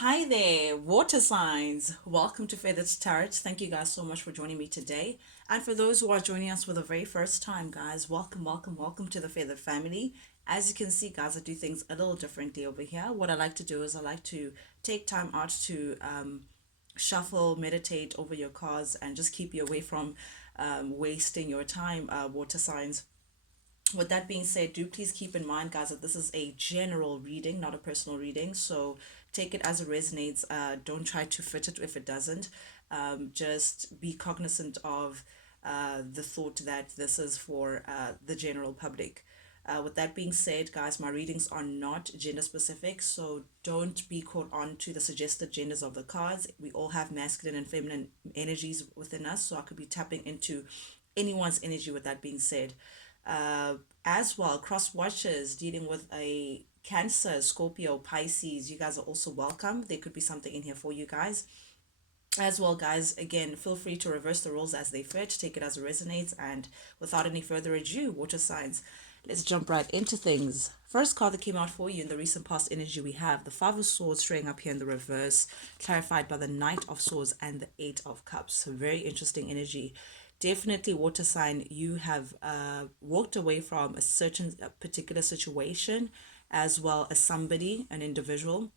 Hi there, water signs. Welcome to Feathered Tarot. Thank you guys so much for joining me today. And for those who are joining us for the very first time, guys, welcome to the Feathered family. As you can see, guys, I do things a little differently over here. What I like to do is I like to take time out to shuffle, meditate over your cards, and just keep you away from wasting your time, water signs. With that being said, do please keep in mind, guys, that this is a general reading, not a personal reading. So take it as it resonates. Don't try to fit it if it doesn't. Just be cognizant of the thought that this is for the general public. With that being said, guys, my readings are not gender specific, so don't be caught on to the suggested genders of the cards. We all have masculine and feminine energies within us, so I could be tapping into anyone's energy. With that being said, uh, as well, cross watchers dealing with a Cancer, Scorpio, Pisces, you guys are also welcome. There could be something in here for you guys. As well, guys, again, feel free to reverse the roles as they fit, take it as it resonates, and without any further ado, water signs, let's jump right into things. First card that came out for you in the recent past energy, we have the Five of Swords showing up here in the reverse, clarified by the Knight of Swords and the Eight of Cups. So very interesting energy. Definitely, water sign, you have walked away from a certain particular situation, as well as somebody, an individual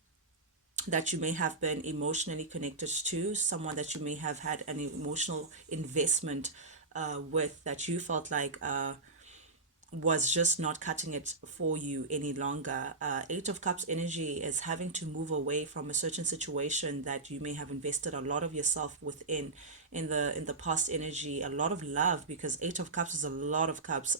that you may have been emotionally connected to, someone that you may have had an emotional investment with, that you felt like was just not cutting it for you any longer. Eight of Cups energy is having to move away from a certain situation that you may have invested a lot of yourself within in the past energy, a lot of love, because Eight of Cups is a lot of cups.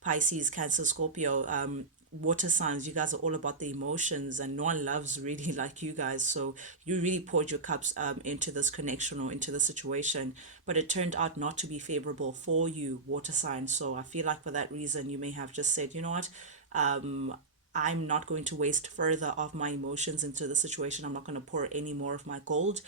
Pisces, Cancer, Scorpio, water signs, you guys are all about the emotions, and no one loves really like you guys. So you really poured your cups into this connection or into the situation, but it turned out not to be favorable for you, water signs. So I feel like for that reason, you may have just said, you know what, I'm not going to waste further of my emotions into the situation. I'm not going to pour any more of my gold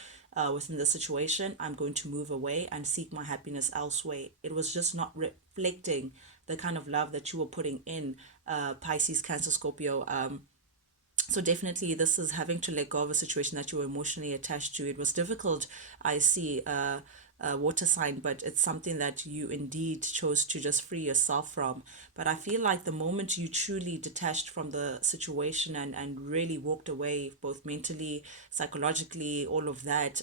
within the situation. I'm going to move away and seek my happiness elsewhere. It was just not reflecting the kind of love that you were putting in, Pisces, Cancer, Scorpio. So definitely this is having to let go of a situation that you were emotionally attached to. It was difficult, I see, water sign, but it's something that you indeed chose to just free yourself from. But I feel like the moment you truly detached from the situation and really walked away, both mentally, psychologically, all of that,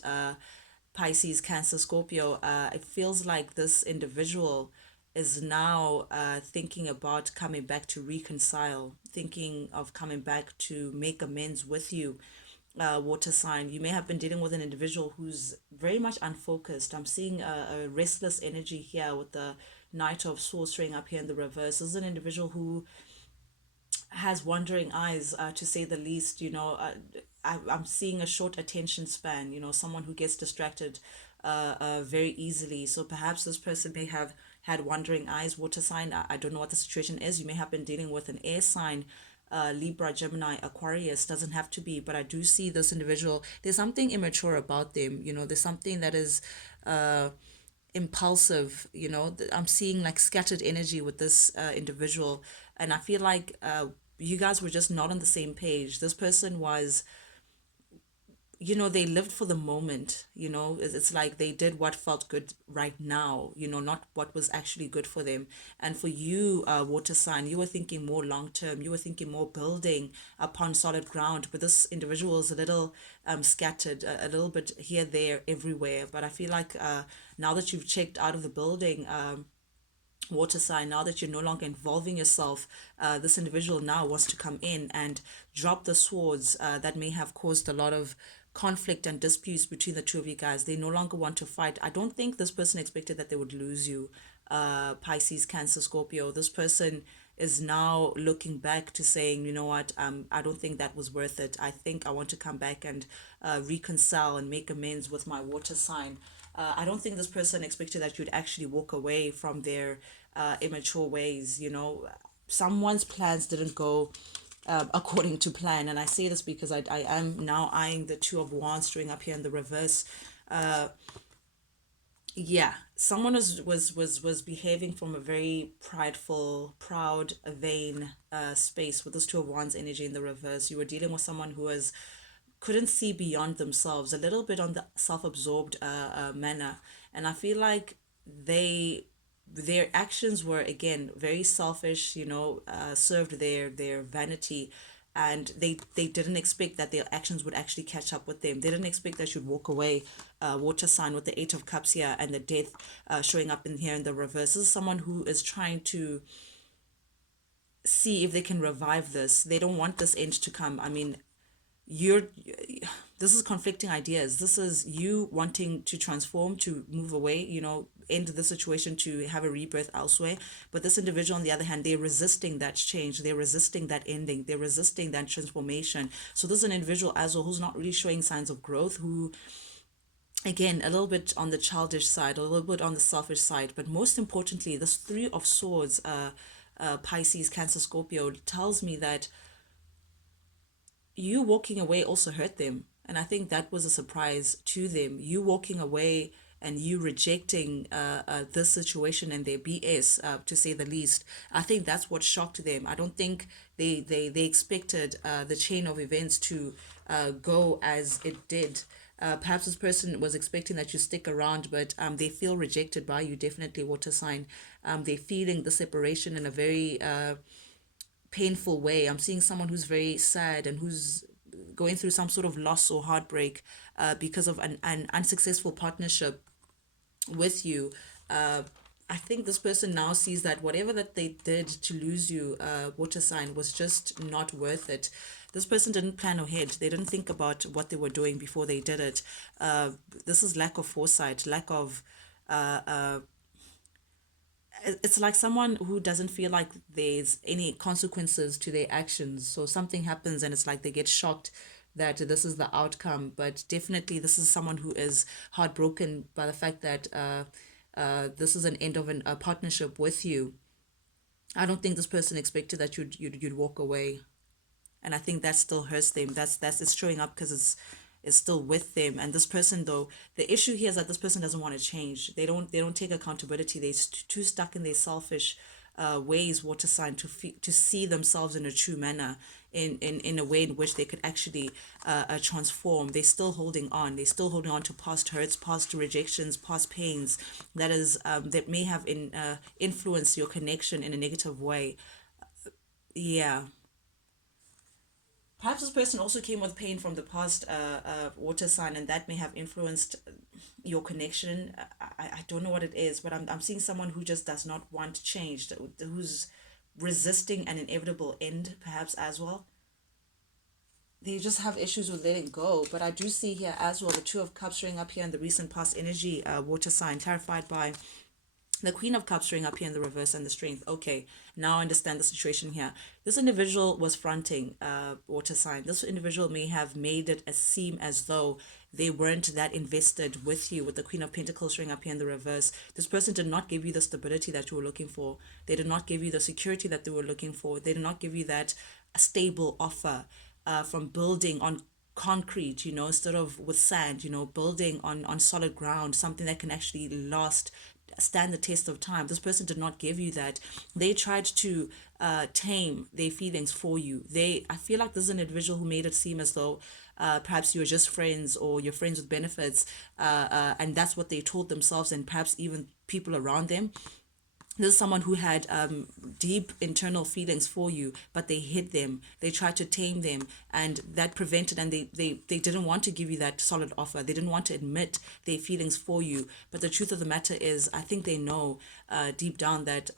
Pisces, Cancer, Scorpio, it feels like this individual is now thinking about coming back to reconcile, thinking of coming back to make amends with you, water sign. You may have been dealing with an individual who's very much unfocused. I'm seeing a restless energy here with the Knight of Swords showing up here in the reverse. This is an individual who has wandering eyes, to say the least. I'm seeing a short attention span, someone who gets distracted very easily. So perhaps this person may have had wandering eyes, water sign. I don't know what the situation is. You may have been dealing with an air sign, Libra, Gemini, Aquarius. Doesn't have to be, but I do see this individual. There's something immature about them. There's something that is impulsive. I'm seeing like scattered energy with this individual, and I feel like you guys were just not on the same page. This person was, they lived for the moment. It's like they did what felt good right now, not what was actually good for them. And for you, water sign, you were thinking more long term, you were thinking more building upon solid ground, but this individual is a little scattered, a little bit here, there, everywhere. But I feel like now that you've checked out of the building, water sign, now that you're no longer involving yourself, this individual now wants to come in and drop the swords that may have caused a lot of conflict and disputes between the two of you guys. They no longer want to fight. I don't think this person expected that they would lose you, Pisces, Cancer, Scorpio. This person is now looking back to saying, you know what, I don't think that was worth it. I think I want to come back and reconcile and make amends with my water sign. I don't think this person expected that you'd actually walk away from their immature ways. Someone's plans didn't go according to plan. And I say this because I am now eyeing the Two of Wands showing up here in the reverse. Yeah, someone was behaving from a very prideful, proud, vain space with this Two of Wands energy in the reverse. You were dealing with someone who was couldn't see beyond themselves, a little bit on the self-absorbed manner. And I feel like they their actions were again very selfish, served their vanity, and they didn't expect that their actions would actually catch up with them. They didn't expect that you'd walk away. Water sign with the Eight of Cups here and the Death showing up in here in the reverse. This is someone who is trying to see if they can revive this. They don't want this end to come. I mean, you're this is conflicting ideas. This is you wanting to transform, to move away, end the situation, to have a rebirth elsewhere. But this individual on the other hand, they're resisting that change, they're resisting that ending, they're resisting that transformation. So this is an individual as well who's not really showing signs of growth, who again a little bit on the childish side, a little bit on the selfish side. But most importantly, this Three of Swords, Pisces, Cancer, Scorpio, tells me that you walking away also hurt them. And I think that was a surprise to them. You walking away and you rejecting this situation and their BS, to say the least. I think that's what shocked them. I don't think they expected the chain of events to go as it did. Perhaps this person was expecting that you stick around, but they feel rejected by you, definitely, water sign. They're feeling the separation in a very painful way. I'm seeing someone who's very sad and who's going through some sort of loss or heartbreak because of an unsuccessful partnership with you. I think this person now sees that whatever that they did to lose you, water sign, was just not worth it. This person didn't plan ahead. They didn't think about what they were doing before they did it. This is lack of foresight, lack of it's like someone who doesn't feel like there's any consequences to their actions. So something happens and it's like they get shocked that this is the outcome. But definitely, this is someone who is heartbroken by the fact that this is an end of a partnership with you. I don't think this person expected that you'd walk away, and I think that still hurts them. That's it's showing up because it's still with them. And this person, though, the issue here is that this person doesn't want to change. They don't take accountability. They're too stuck in their selfish ways, water sign, to see themselves in a true manner, in a way in which they could actually transform. They're still holding on. They're still holding on to past hurts, past rejections, past pains that may have influenced your connection in a negative way. Yeah. Perhaps this person also came with pain from the past, water sign, and that may have influenced your connection. I don't know what it is, but I'm seeing someone who just does not want change, who's resisting an inevitable end, perhaps as well. They just have issues with letting go. But I do see here as well the Two of Cups showing up here in the recent past energy, water sign, clarified by the Queen of Cups showing up here in the reverse and the Strength. Okay, now I understand the situation here. This individual was fronting, water sign. This individual may have made it seem as though they weren't that invested with you, with the Queen of Pentacles showing up here in the reverse. This person did not give you the stability that you were looking for. They did not give you the security that they were looking for. They did not give you that stable offer, from building on concrete, instead of with sand, building on solid ground, something that can actually last, stand the test of time. This person did not give you that. They tried to tame their feelings for you. I feel like this is an individual who made it seem as though perhaps you're just friends, or you're friends with benefits, and that's what they told themselves and perhaps even people around them. This is someone who had deep internal feelings for you, but they hid them. They tried to tame them, and that prevented, and they didn't want to give you that solid offer. They didn't want to admit their feelings for you. But the truth of the matter is, I think they know deep down that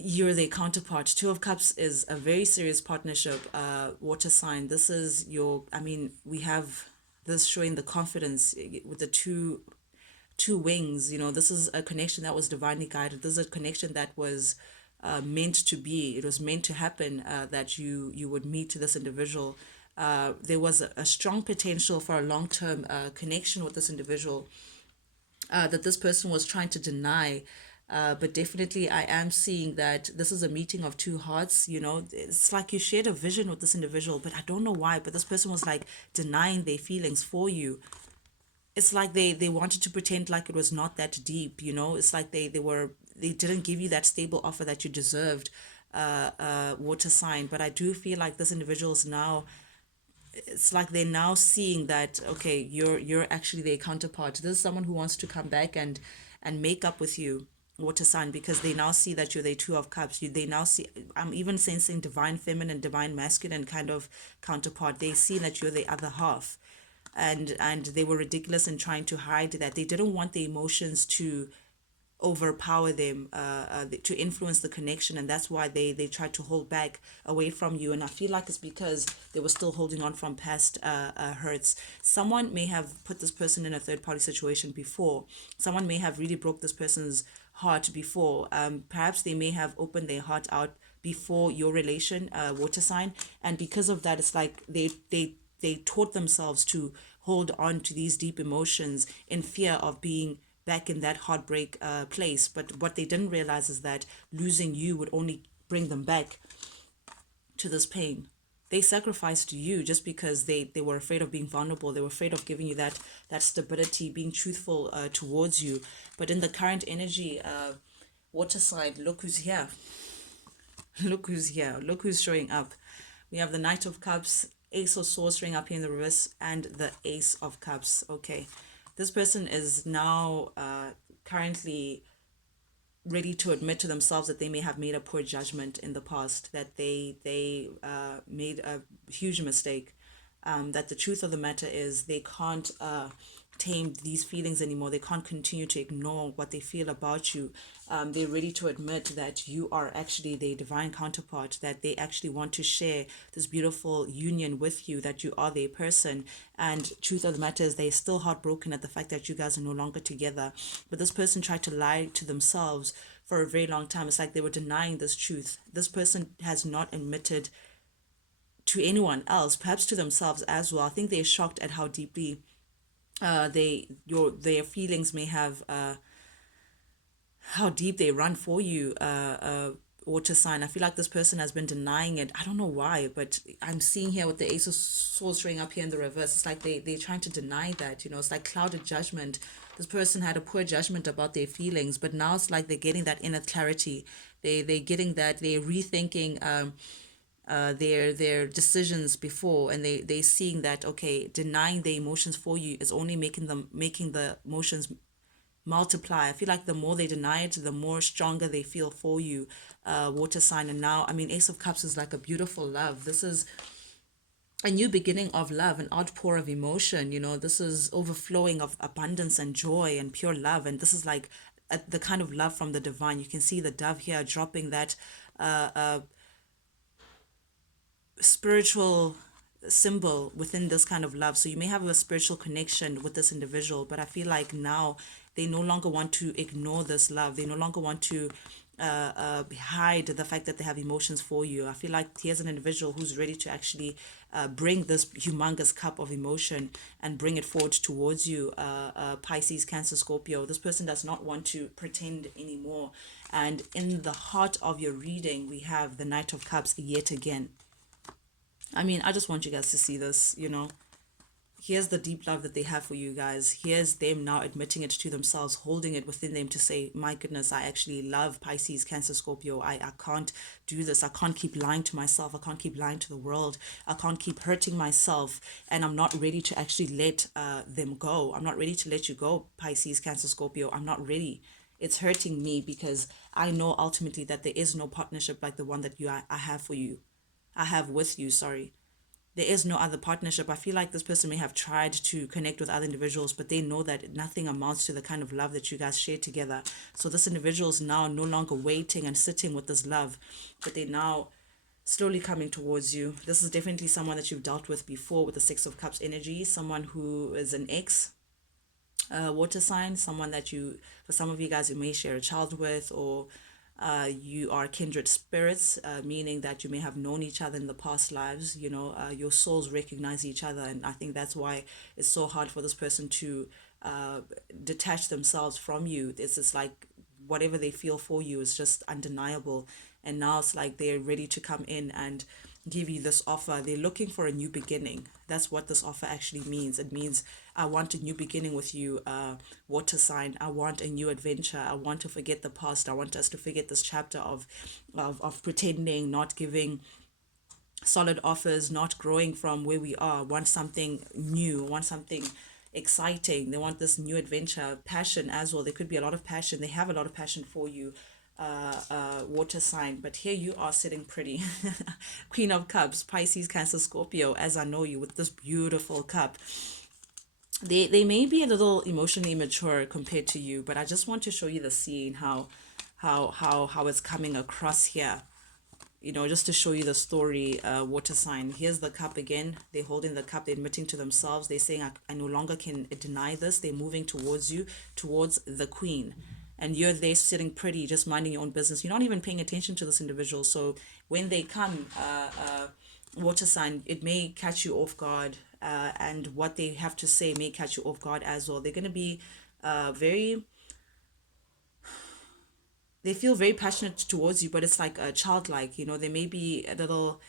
you're their counterpart. Two of Cups is a very serious partnership, water sign. This is I mean, we have this showing the confidence with the two wings. This is a connection that was divinely guided. This is a connection that was meant to be. It was meant to happen, that you would meet this individual. There was a strong potential for a long-term connection with this individual, that this person was trying to deny. But definitely, I am seeing that this is a meeting of two hearts. It's like you shared a vision with this individual, but I don't know why. But this person was like denying their feelings for you. It's like they wanted to pretend like it was not that deep. It's like they didn't give you that stable offer that you deserved, water sign. But I do feel like this individual is now it's like they're now seeing that, okay, you're actually their counterpart. This is someone who wants to come back and make up with you, water sign, because they now see that you're the two of cups. They now see, I'm even sensing divine feminine, divine masculine kind of counterpart. They see that you're the other half, and they were ridiculous in trying to hide that. They didn't want the emotions to overpower them, to influence the connection, and that's why they tried to hold back away from you. And I feel like it's because they were still holding on from past hurts. Someone may have put this person in a third party situation before. Someone may have really broke this person's heart before. Perhaps they may have opened their heart out before your relation, water sign, and because of that, it's like they taught themselves to hold on to these deep emotions in fear of being back in that heartbreak place. But what they didn't realize is that losing you would only bring them back to this pain. They sacrificed you just because they were afraid of being vulnerable. They were afraid of giving you that stability, being truthful towards you. But in the current energy, water sign, look who's here. Look who's here. Look who's showing up. We have the Knight of Cups, Ace of Swords showing up here in the reverse, and the Ace of Cups. Okay. This person is now currently ready to admit to themselves that they may have made a poor judgment in the past, that they made a huge mistake, that the truth of the matter is they can't tame these feelings anymore. They can't continue to ignore what they feel about you. They're ready to admit that you are actually their divine counterpart, that they actually want to share this beautiful union with you, that you are their person. And truth of the matter is they're still heartbroken at the fact that you guys are no longer together. But this person tried to lie to themselves for a very long time. It's like they were denying this truth. This person has not admitted to anyone else, perhaps to themselves as well. I think they're shocked at how deeply their feelings may have, how deep they run for you, water sign. I feel like this person has been denying it. I don't know why, but I'm seeing here with the Ace of Swords showing up here in the reverse. It's like they're trying to deny that, it's like clouded judgment. This person had a poor judgment about their feelings, but now it's like they're getting that inner clarity. They're getting that, they're rethinking their decisions before, and they seeing that, okay, denying the emotions for you is only making the emotions multiply. I feel like the more they deny it, the more stronger they feel for you, water sign. And now, I mean, Ace of Cups is like a beautiful love. This is a new beginning of love, an outpour of emotion. This is overflowing of abundance and joy and pure love. And this is like the kind of love from the divine. You can see the dove here dropping that spiritual symbol within this kind of love. So you may have a spiritual connection with this individual, but I feel like now they no longer want to ignore this love. They no longer want to hide the fact that they have emotions for you. I feel like here's an individual who's ready to actually bring this humongous cup of emotion and bring it forward towards you, Pisces, Cancer, Scorpio. This person does not want to pretend anymore. And in the heart of your reading, we have the Knight of Cups yet again. I mean, I just want you guys to see this. Here's the deep love that they have for you guys. Here's them now admitting it to themselves, holding it within them to say, my goodness, I actually love Pisces, Cancer, Scorpio. I can't do this. I can't keep lying to myself. I can't keep lying to the world. I can't keep hurting myself. And I'm not ready to actually let them go. I'm not ready to let you go, Pisces, Cancer, Scorpio. I'm not ready. It's hurting me because I know ultimately that there is no partnership like the one that I have for you. I have with you, sorry. There is no other partnership. I feel like this person may have tried to connect with other individuals, but they know that nothing amounts to the kind of love that you guys share together. So this individual is now no longer waiting and sitting with this love, but they're now slowly coming towards you. This is definitely someone that you've dealt with before with the Six of Cups energy, someone who is an ex, water sign, someone that for some of you guys, you may share a child with, or you are kindred spirits, meaning that you may have known each other in the past lives. Your souls recognize each other, and I think that's why it's so hard for this person to detach themselves from you. It's like whatever they feel for you is just undeniable, and now it's like they're ready to come in and give you this offer. They're looking for a new beginning. That's what this offer actually means. It means, I want a new beginning with you, water sign. I want a new adventure. I want to forget the past. I want us to forget this chapter of pretending, not giving solid offers, not growing from where we are, want something new, want something exciting. They want this new adventure, passion as well. There could be a lot of passion. They have a lot of passion for you, water sign. But here you are sitting pretty. Queen of Cups, Pisces, Cancer, Scorpio, as I know you, with this beautiful cup. They may be a little emotionally mature compared to you, but I just want to show you the scene, how it's coming across here, just to show you the story. Water sign, here's the cup again. They're holding the cup, they're admitting to themselves, they're saying, I no longer can deny this. They're moving towards you, towards the queen, and you're there sitting pretty, just minding your own business. You're not even paying attention to this individual. So when they come, water sign, it may catch you off guard, and what they have to say may catch you off guard as well. They're going to be very, they feel very passionate towards you, but it's like a childlike. They may be a little,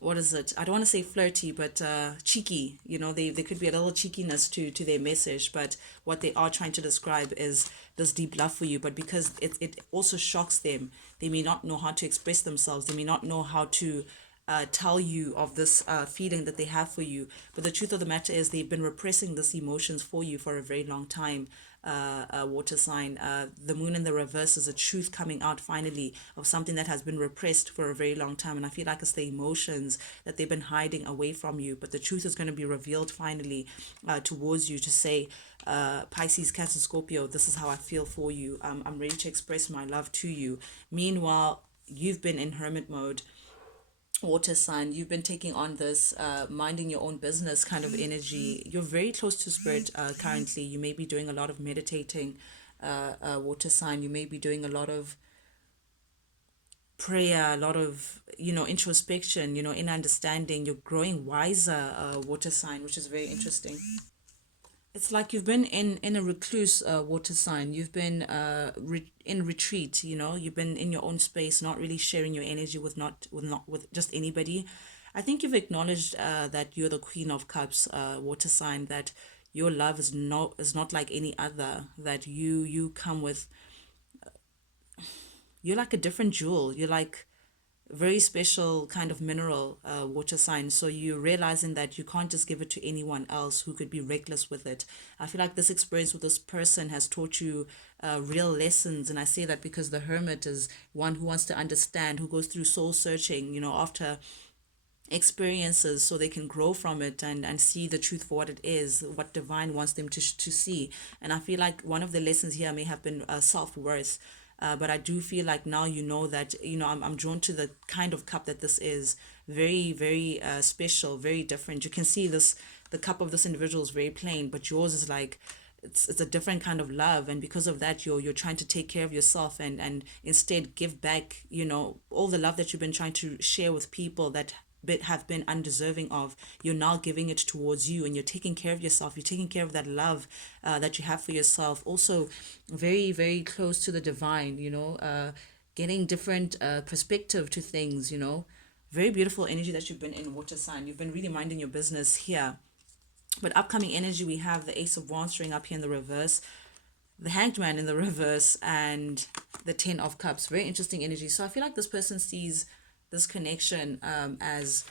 what is it? I don't want to say flirty, but cheeky. They could be a little cheekiness to their message, but what they are trying to describe is this deep love for you. But because it also shocks them, they may not know how to express themselves. They may not know how to tell you of this feeling that they have for you. But the truth of the matter is, they've been repressing these emotions for you for a very long time. Water sign, the moon in the reverse is a truth coming out finally of something that has been repressed for a very long time. And I feel like it's the emotions that they've been hiding away from you. But the truth is going to be revealed finally towards you, to say, Pisces, Cancer, Scorpio, this is how I feel for you. I'm ready to express my love to you. Meanwhile, you've been in hermit mode, water sign. You've been taking on this minding your own business kind of energy. You're very close to spirit currently. You may be doing a lot of meditating, water sign. You may be doing a lot of prayer, a lot of introspection, in understanding. You're growing wiser, water sign, which is very interesting. It's like you've been in a recluse, water sign. You've been in retreat. You've been in your own space, not really sharing your energy with not with just anybody. I think you've acknowledged that you're the Queen of Cups, water sign. That your love is not like any other. That you come with, you're like a different jewel. You're like very special kind of mineral, water sign. So you're realizing that you can't just give it to anyone else who could be reckless with it. I feel like this experience with this person has taught you real lessons. And I say that because the hermit is one who wants to understand, who goes through soul searching, after experiences, so they can grow from it and see the truth for what it is, what divine wants them to see. And I feel like one of the lessons here may have been self-worth. But I do feel like now that, I'm drawn to the kind of cup that this is. Very, very special, very different. You can see this, the cup of this individual is very plain, but yours is like, it's a different kind of love. And because of that, you're trying to take care of yourself and instead give back, all the love that you've been trying to share with people that have been undeserving of. You're now giving it towards you, and you're taking care of yourself. You're taking care of that love that you have for yourself. Also very, very close to the divine, getting different perspective to things. Very beautiful energy that you've been in, water sign. You've been really minding your business here. But upcoming energy, we have the Ace of Wands showing up here in the reverse, the Hanged Man in the reverse, and the Ten of Cups. Very interesting energy. So I feel like this person sees this connection as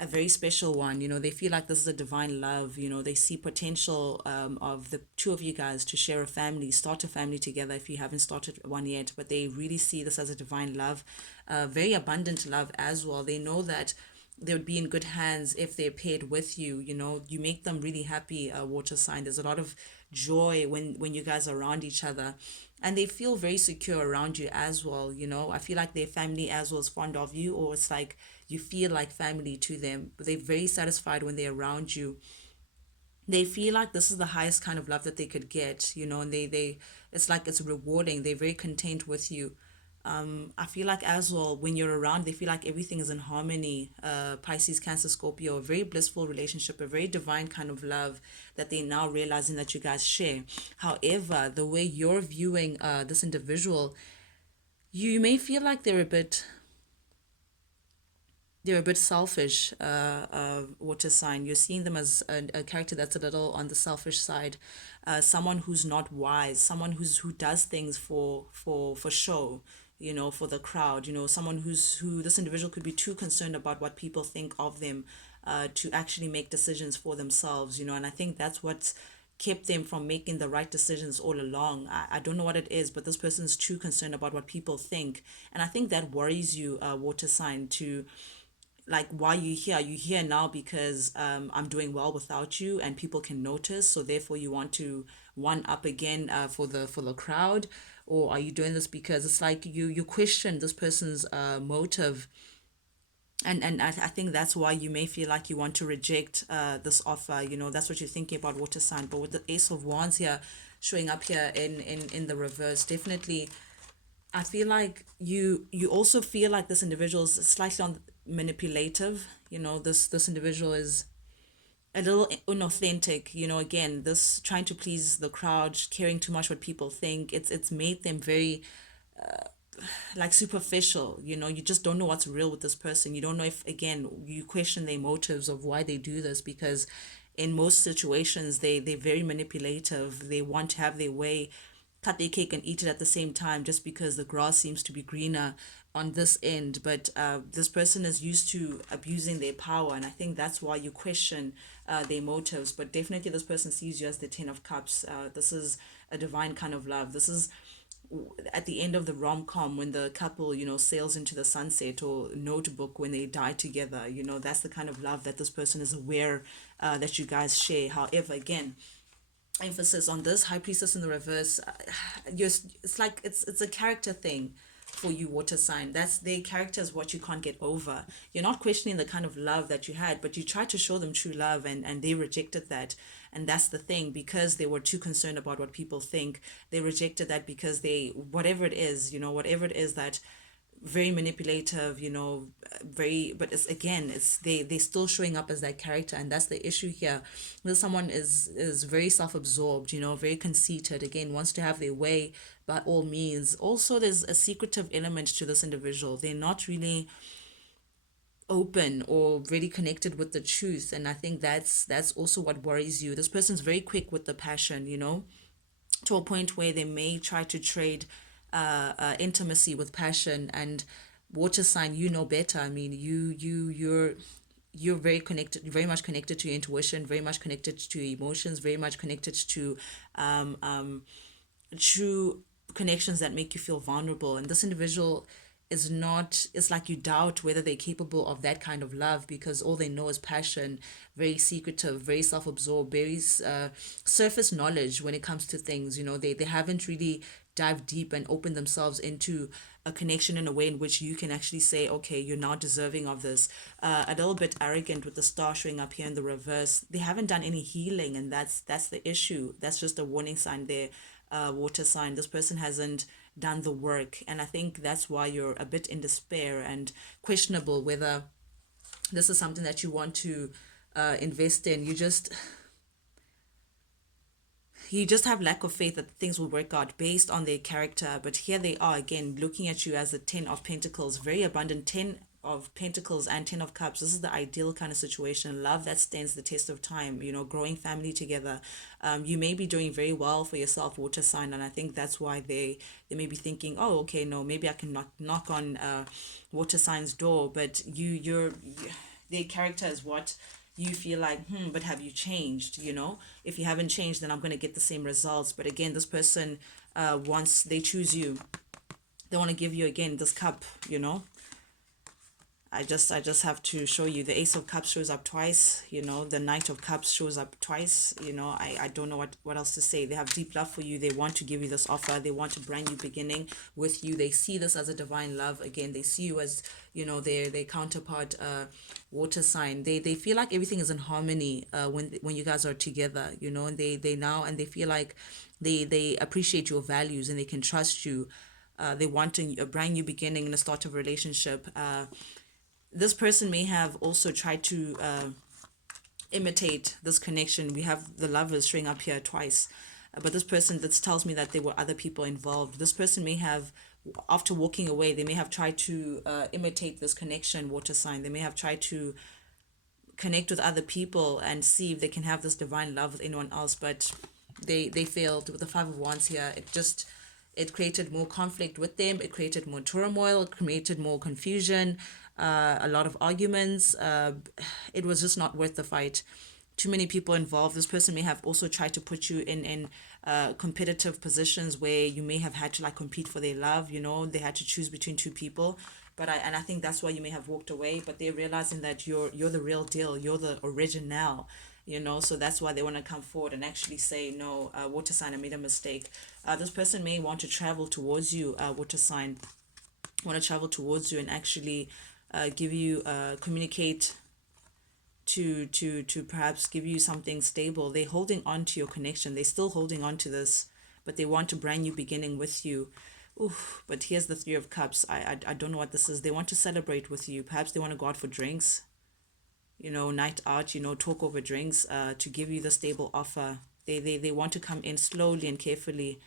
a very special one. They feel like this is a divine love. They see potential of the two of you guys to share a family, start a family together if you haven't started one yet. But they really see this as a divine love, very abundant love as well. They know that they would be in good hands if they're paired with you. You make them really happy, water sign. There's a lot of joy when you guys are around each other, and they feel very secure around you as well. I feel like their family as well is fond of you, or it's like you feel like family to them. They're very satisfied when they're around you. They feel like this is the highest kind of love that they could get, and they it's like it's rewarding. They're very content with you. I feel like as well, when you're around, they feel like everything is in harmony. Pisces, Cancer, Scorpio, a very blissful relationship, a very divine kind of love that they now realizing that you guys share. However, the way you're viewing this individual, you may feel like they're a bit selfish, water sign. You're seeing them as a character that's a little on the selfish side, someone who's not wise, someone who does things for show. for the crowd, someone who this individual could be too concerned about what people think of them, to actually make decisions for themselves, and I think that's what's kept them from making the right decisions all along. I don't know what it is, but this person's too concerned about what people think. And I think that worries you, water sign, to like, why you here now because I'm doing well without you and people can notice, so therefore you want to one up again, for the crowd. Or are you doing this because it's like you question this person's motive, and I think that's why you may feel like you want to reject this offer. That's what you're thinking about, water sign. But with the Ace of Wands here showing up here in the reverse, definitely I feel like you also feel like this individual is slightly manipulative. This individual is a little unauthentic. Again, this trying to please the crowd, caring too much what people think. It's made them very like superficial. You just don't know what's real with this person. You don't know if, again, you question their motives of why they do this, because in most situations they're very manipulative. They want to have their way, cut their cake and eat it at the same time, just because the grass seems to be greener on this end. But this person is used to abusing their power, and I think that's why you question their motives. But definitely this person sees you as the 10 of cups. This is a divine kind of love. This is at the end of the rom-com, when the couple sails into the sunset, or Notebook, when they die together. That's the kind of love that this person is aware that you guys share. However, again, emphasis on this High Priestess in the reverse, it's like it's a character thing for you, water sign. That's their character, is what you can't get over. You're not questioning the kind of love that you had, but you tried to show them true love, and they rejected that. And that's the thing, because they were too concerned about what people think. They rejected that because they, whatever it is that very manipulative, very, but it's, again, it's they still showing up as that character, and that's the issue here. This someone is very self-absorbed, very conceited, again, wants to have their way by all means. Also, there's a secretive element to this individual. They're not really open or really connected with the truth, and I think that's also what worries you. This person's very quick with the passion, to a point where they may try to trade intimacy with passion. And water sign, better. I mean, you're very connected, very much connected to your intuition, very much connected to your emotions, very much connected to true connections that make you feel vulnerable. And this individual is not, it's like you doubt whether they're capable of that kind of love, because all they know is passion, very secretive, very self-absorbed, very surface knowledge when it comes to things. They haven't really dived deep and opened themselves into a connection in a way in which you can actually say, okay, you're now deserving of this. A little bit arrogant with the star showing up here in the reverse. They haven't done any healing, and that's the issue. That's just a warning sign there, water sign. This person hasn't done the work, and I think that's why you're a bit in despair and questionable whether this is something that you want to invest in. You just have lack of faith that things will work out based on their character. But here they are again, looking at you as the 10 of Pentacles, very abundant 10 of Pentacles and 10 of Cups. This is the ideal kind of situation, love that stands the test of time, growing family together. You may be doing very well for yourself, water sign, and I think that's why they may be thinking, oh, okay, no, maybe I can knock on water sign's door. But their character is what you feel like, but have you changed? If you haven't changed, then I'm going to get the same results. But again, this person, once they choose you, they want to give you again this cup. I just have to show you the Ace of Cups shows up twice. The Knight of Cups shows up twice. I don't know what else to say. They have deep love for you. They want to give you this offer. They want a brand new beginning with you. They see this as a divine love. Again, they see you as their counterpart, water sign. They feel like everything is in harmony when you guys are together. And they feel like they appreciate your values and they can trust you. They want a brand new beginning and a start of a relationship. This person may have also tried to imitate this connection. We have the Lovers showing up here twice. But this person, that tells me that there were other people involved. This person may have, after walking away, they may have tried to imitate this connection, water sign. They may have tried to connect with other people and see if they can have this divine love with anyone else. But they failed with the 5 of Wands here. It created more conflict with them. It created more turmoil. It created more confusion, a lot of arguments. It was just not worth the fight. Too many people involved. This person may have also tried to put you in competitive positions where you may have had to like compete for their love. You know, they had to choose between two people. I think that's why you may have walked away. But they're realizing that you're the real deal. You're the original. You know, so that's why they want to come forward and actually say, no, water sign, I made a mistake. This person may want to travel towards you, water sign, want to travel towards you and actually give you communicate to perhaps give you something stable. They're holding on to your connection. They're still holding on to this, but they want a brand new beginning with you. Ooh, but here's the Three of Cups. I don't know what this is. They want to celebrate with you. Perhaps they want to go out for drinks, you know, night out, you know, talk over drinks, to give you the stable offer. They want to come in slowly and carefully,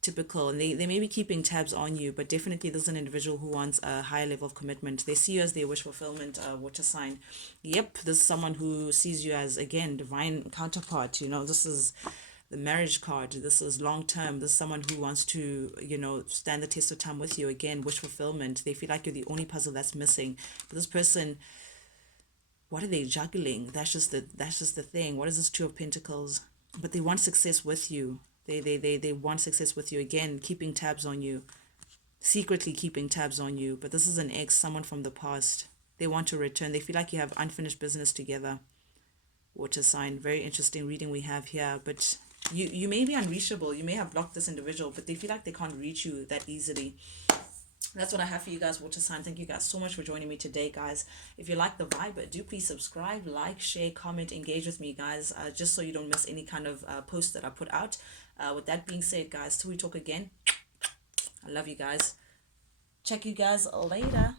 typical, and they may be keeping tabs on you, but definitely there's an individual who wants a higher level of commitment. They see you as their wish fulfillment, water sign. Yep, this is someone who sees you as, again, divine counterpart. You know, this is the marriage card. This is long term. This is someone who wants to, you know, stand the test of time with you. Again, wish fulfillment. They feel like you're the only puzzle that's missing. But this person, what are they juggling? That's just the thing. What is this Two of Pentacles? But they want success with you. They want success with you. Again, keeping tabs on you, secretly keeping tabs on you. But this is an ex, someone from the past. They want to return. They feel like you have unfinished business together. Water sign. Very interesting reading we have here. But you may be unreachable. You may have blocked this individual, but they feel like they can't reach you that easily. That's what I have for you guys, water sign. Thank you guys so much for joining me today, guys. If you like the vibe, do please subscribe, like, share, comment, engage with me, guys, just so you don't miss any kind of post that I put out. With that being said, guys, till we talk again, I love you guys. Check you guys later.